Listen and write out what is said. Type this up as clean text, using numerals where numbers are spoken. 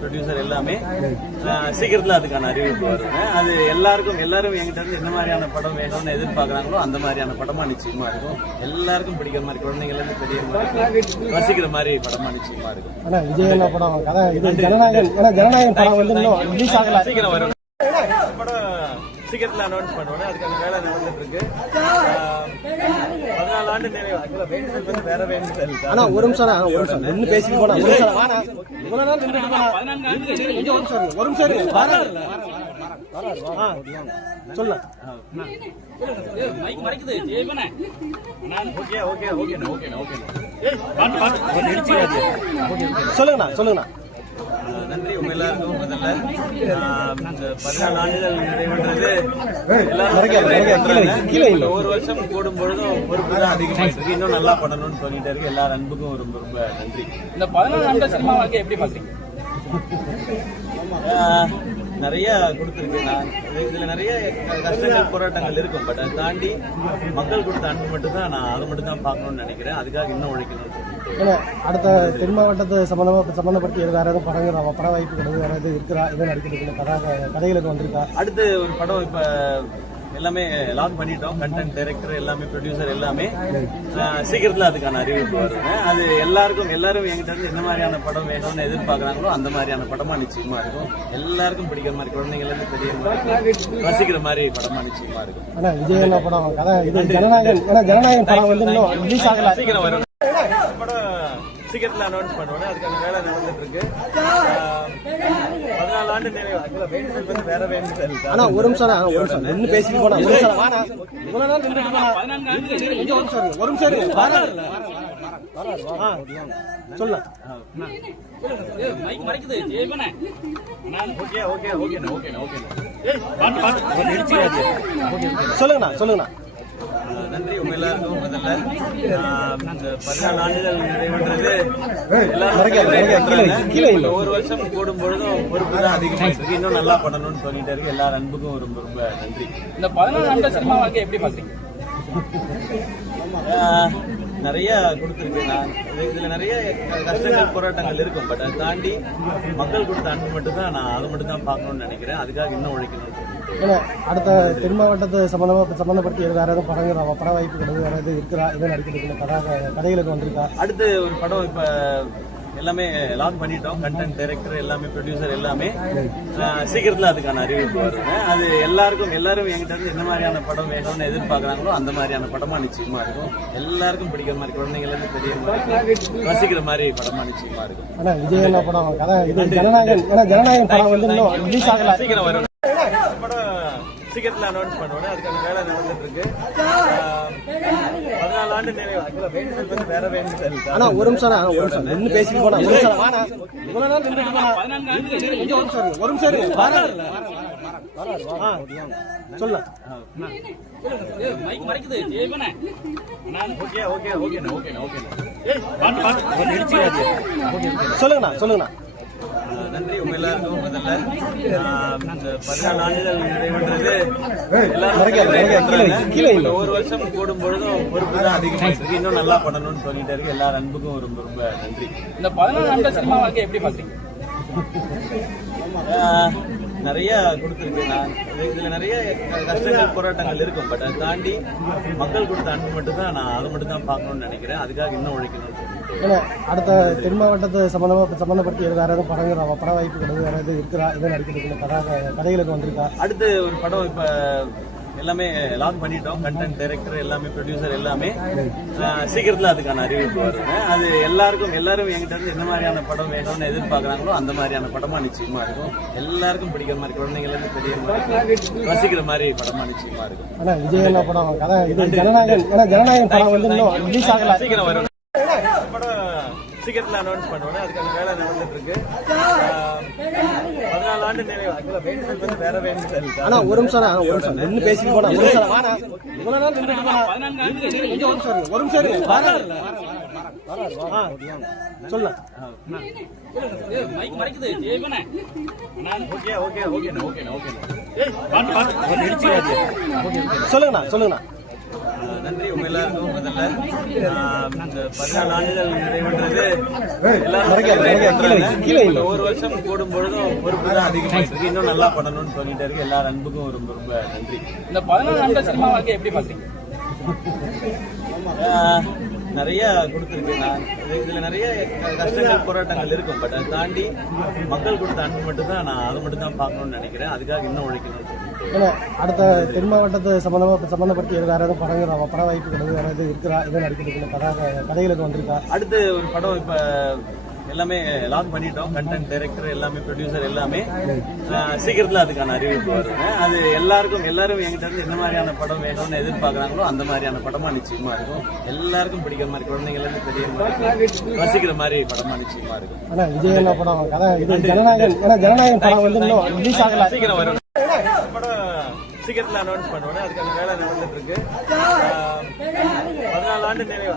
Producer எல்லாமே சீக்கிரத்துல அதுக்கான அறிவிப்பு வருங்க. அது எல்லாரும் என்கிட்ட இருந்து என்ன மாதிரியான படம் வேணும்னு எதிர்பார்க்கறாங்களோ அந்த மாதிரியான படமா நிச்சயமா இருக்கும். எல்லாருக்கும் பிடிக்கிற மாதிரி, குழந்தைங்கள இருந்து பெரியவங்க ரசிக்கிற மாதிரி படமா நிச்சயமா இருக்கும். விஜய் படம் கதை இது ஜனநாயகம் படம் வந்து ரிலீஸ் ஆகல, சீக்கிரம் வரும். படம் சீக்கிரத்துல அனௌன்ஸ் பண்ணுவோம். அதுக்கான வேலை நடந்துட்டு இருக்கு. 14 ஆண்டு நிறைவு. வேண்டுதல் வந்து வேற வேண்டுதல். ஆனா ஒரு நிமிஷம் நின்னு பேசிட்டு போனா ஒரு நிமிஷம் வாடா. இவ்வளவு நாள் நின்னு போனா ஒரு நிமிஷம் சொல்ல மைக் மறைக்குது. ஜெயபன okay okay okay okay okay சொல்லுங்கண்ணா. நன்றி. உங்க எல்லாருக்கும் முதல்ல 14 ஆண்டுகள் நிறைவுன்றது எல்லாரும் ஒரு வருஷம் கூடும் பொழுதும் பொறுப்பு தான் அதிகமாயிட்டு இருக்கு. இன்னும் நல்லா பண்ணணும்னு சொல்லிட்டு இருக்கு. எல்லார் அன்புக்கும் ரொம்ப ரொம்ப நன்றி. இந்த 14 ஆண்டு சினிமா வாழ்க்கை எப்படி பாத்தீங்க? நிறைய கொடுத்துருக்கு. இதுல நிறைய கஷ்டங்கள் போராட்டங்கள் இருக்கும். பட் அதை தாண்டி மக்கள் கொடுத்த அன்பு மட்டும் தான் நான் அதை மட்டும் தான் பார்க்கணும்னு நினைக்கிறேன். அதுக்காக இன்னும் உழைக்கணும்னு சொல்லிட்டு அடுத்த தென் மாவட்டத்தை சம்பந்தப்படுத்தி வேற எதுவும் படங்கள் பட வாய்ப்புகள் வேற எதுவும் இருக்கிறா? எதுவும் நடிக்கிறதுக்கு கதைகளுக்கு வந்திருக்கா? அடுத்து ஒரு படம் இப்ப எல்லாமே லாக் பண்ணிட்டோம். கண்டென்ட் டைரக்டர் எல்லாமே, ப்ரொடியூசர் எல்லாமே சீக்கிரத்துல அதுக்கான அறிவிப்பு வருங்க. அது எல்லாரும் என்கிட்ட இருந்து என்ன மாதிரியான படம் வேணும்னு எதிர்பார்க்கறாங்களோ அந்த மாதிரியான படமா நிச்சயமா இருக்கும். எல்லாருக்கும் பிடிக்கிற மாதிரி, குழந்தைங்கள இருந்து பெரியவங்க ரசிக்கிற மாதிரி படமா நிச்சயமா இருக்கும். விஜய் படம் கதை இது ஜனநாயகம் படம் வந்து ரிலீஸ் ஆகல, சீக்கிரம் வரும். படம் சீக்கிரத்துல அனௌன்ஸ் பண்ணுவோம். அதுக்கான வேலை நடந்துட்டு இருக்கு. 14 ஆண்டு நிறைவு. வேண்டுதல் வந்து வேற வேண்டுதல். ஆனா ஒரு நிமிஷம் நின்னு பேசிட்டு போனா ஒரு நிமிஷம் வாடா. இவ்வளவு நாள் நின்னு போனா ஒரு நிமிஷம் சொல்ல மைக் மறைக்குது. ஜெயபன okay okay okay okay okay சொல்லுங்கண்ணா. நன்றி. உங்க எல்லாருக்கும் முதல்ல 14 ஆண்டுகள் நிறைவுன்றது எல்லாரும் ஒரு வருஷம் கூடும் பொழுதும் பொறுப்பு தான் அதிகமாயிட்டு இருக்கு. இன்னும் நல்லா பண்ணணும்னு சொல்லிட்டு இருக்கு. எல்லார் அன்புக்கும் ரொம்ப ரொம்ப நன்றி. இந்த 14 ஆண்டு சினிமா வாழ்க்கை எப்படி பாத்தீங்க? நிறைய கொடுத்துருக்கு. இதுல நிறைய கஷ்டங்கள் போராட்டங்கள் இருக்கும். பட் அதை தாண்டி மக்கள் கொடுத்த அன்பு மட்டும் தான் நான் அதை மட்டும் தான் பார்க்கணும்னு நினைக்கிறேன். அதுக்காக இன்னும் உழைக்கணும்னு சொல்லிட்டு அடுத்த தென் மாவட்டத்தை சம்பந்தப்படுத்தி வேற எதுவும் படங்கள் பட வாய்ப்புகள் வேற எதுவும் இருக்கிறா? எதுவும் நடிக்கிறதுக்கு கதைகளுக்கு வந்திருக்கா? அடுத்து ஒரு படம் இப்ப எல்லாமே லாக் பண்ணிட்டோம். கண்டென்ட் டைரக்டர் எல்லாமே, ப்ரொடியூசர் எல்லாமே சீக்கிரத்துல அதுக்கான அறிவிப்பு வருங்க. அது எல்லாரும் என்கிட்ட இருந்து என்ன மாதிரியான படம் வேணும்னு எதிர்பார்க்கறாங்களோ அந்த மாதிரியான படமா நிச்சயமா இருக்கும். எல்லாருக்கும் பிடிக்கிற மாதிரி, குழந்தைங்கள இருந்து பெரியவங்க ரசிக்கிற மாதிரி படமா நிச்சயமா இருக்கும். விஜய் படம் கதை இது ஜனநாயகம் படம் வந்து ரிலீஸ் ஆகல, சீக்கிரம் வரும். படம் சீக்கிரத்துல அனௌன்ஸ் பண்ணுவோம். அதுக்கான வேலை நடந்துட்டு இருக்கு. 14 ஆண்டு நிறைவு. வேண்டுதல் வந்து வேற வேண்டுதல். ஆனா ஒரு நிமிஷம் நின்னு பேசிட்டு போனா ஒரு நிமிஷம் வாடா. இவ்வளவு நாள் நின்னு போனா ஒரு நிமிஷம் சொல்ல மைக் மறைக்குது. ஜெயபன okay okay okay okay okay சொல்லுங்கண்ணா. நன்றி. உங்க எல்லாருக்கும் முதல்ல 14 ஆண்டுகள் நிறைவுன்றது எல்லாரும் ஒரு வருஷம் கூடும் பொழுதும் பொறுப்பு தான் அதிகமாயிட்டு இருக்கு. இன்னும் நல்லா பண்ணணும்னு சொல்லிட்டு இருக்கு. எல்லார் அன்புக்கும் ரொம்ப ரொம்ப நன்றி. இந்த 14 ஆண்டு சினிமா வாழ்க்கை எப்படி பாத்தீங்க? நிறைய கொடுத்துருக்கு. இதுல நிறைய கஷ்டங்கள் போராட்டங்கள் இருக்கும். பட் அதை தாண்டி மக்கள் கொடுத்த அன்பு மட்டும் தான் நான் அதை மட்டும் தான் பார்க்கணும்னு நினைக்கிறேன். அதுக்காக இன்னும் உழைக்கணும்னு சொல்லிட்டு அடுத்த தென் மாவட்டத்தை சம்பந்தப்படுத்தி வேற எதுவும் படங்கள் பட வாய்ப்புகள் வேற எதுவும் இருக்கிறா? எதுவும் நடிக்கிறதுக்கு கதைகளுக்கு வந்திருக்கா? அடுத்து ஒரு படம் இப்ப எல்லாமே லாக் பண்ணிட்டோம். கண்டென்ட் டைரக்டர் எல்லாமே, ப்ரொடியூசர் எல்லாமே சீக்கிரத்துல அதுக்கான அறிவிப்பு வருங்க. அது எல்லாரும் என்கிட்ட இருந்து என்ன மாதிரியான படம் வேணும்னு எதிர்பார்க்கறாங்களோ அந்த மாதிரியான படமா நிச்சயமா இருக்கும். எல்லாருக்கும் பிடிக்கிற மாதிரி, குழந்தைங்கள இருந்து பெரியவங்க ரசிக்கிற மாதிரி படமா நிச்சயமா இருக்கும். விஜய் படம் கதை இது ஜனநாயகம் படம் வந்து ரிலீஸ் ஆகல, சீக்கிரம் வரும். படம் சீக்கிரத்துல அனௌன்ஸ் பண்ணுவோம். அதுக்கான வேலை நடந்துட்டு இருக்கு. 14 ஆண்டு நிறைவு. வேண்டுதல் வந்து வேற வேண்டுதல். ஆனா ஒரு நிமிஷம் நின்னு பேசிட்டு போனா ஒரு நிமிஷம் வாடா. இவ்வளவு நாள் நின்னு போனா ஒரு நிமிஷம் சொல்ல மைக் மறைக்குது. ஜெயபன okay okay okay okay okay சொல்லுங்கண்ணா. நன்றி உங்க எல்லாருக்கும். முதல்ல இந்த 14 ஆண்டுகள் நிறைவுன்றது எல்லாரும் ஒரு வருஷம் கூடும் பொழுதும் பொறுப்பு தான் அதிகமாயிட்டு இருக்கு. இன்னும் நல்லா பண்ணணும்னு சொல்லிட்டு இருக்கு. எல்லா அன்புக்கும் ரொம்ப ரொம்ப நன்றி. இந்த 14 ஆண்டு சினிமா வாழ்க்கை எப்படி பாக்குறீங்க? நிறைய கொடுத்துருக்கு. நான் இதுல நிறைய கஷ்டங்கள் போராட்டங்கள் இருக்கும். பட் அதை தாண்டி மக்கள் கொடுத்த அன்பு மட்டும் தான் நான் அதை மட்டும் தான் பார்க்கணும்னு நினைக்கிறேன். அதுக்காக இன்னும் உழைக்கணும். ஏன்னா அடுத்த தென் மாவட்டத்தை சம்பந்தப்படுத்தி வேற எதுவும் படங்கள் பட வாய்ப்புகள் வேற எதுவும் இருக்குதா? எதுவும் நடிக்கிறதுக்கு கதைகளுக்கு வந்திருக்கா? அடுத்து ஒரு படம் இப்ப எல்லாமே லாக் பண்ணிட்டோம். கண்டென்ட் டைரக்டர் எல்லாமே ப்ரொடியூசர் எல்லாமே சீக்கிரத்துல அதுக்கான அறிவிப்பு வருங்க. அது எல்லாரும் என்கிட்ட இருந்து என்ன மாதிரியான படம் வேணும்னு எதிர்பார்க்கறாங்களோ அந்த மாதிரியான படமா நிச்சயமா இருக்கும். எல்லாருக்கும் பிடிக்கிற மாதிரி, குழந்தைங்கள இருந்து பெரிய மாதிரி ரசிக்கிற மாதிரி படமா நிச்சயமா இருக்கும். ஆனா விஜய் என்ன படம் கதை இது ஜனநாயகம் படம் வந்து இன்னும் ரிலீஸ் ஆகல. சீக்கிரம் வரும் படம். சீக்கிரத்துல அனௌன்ஸ் பண்ணுவோம். அதுக்கான வேலை நடந்துட்டு இருக்கு. 14 ஆண்டு நிறைவு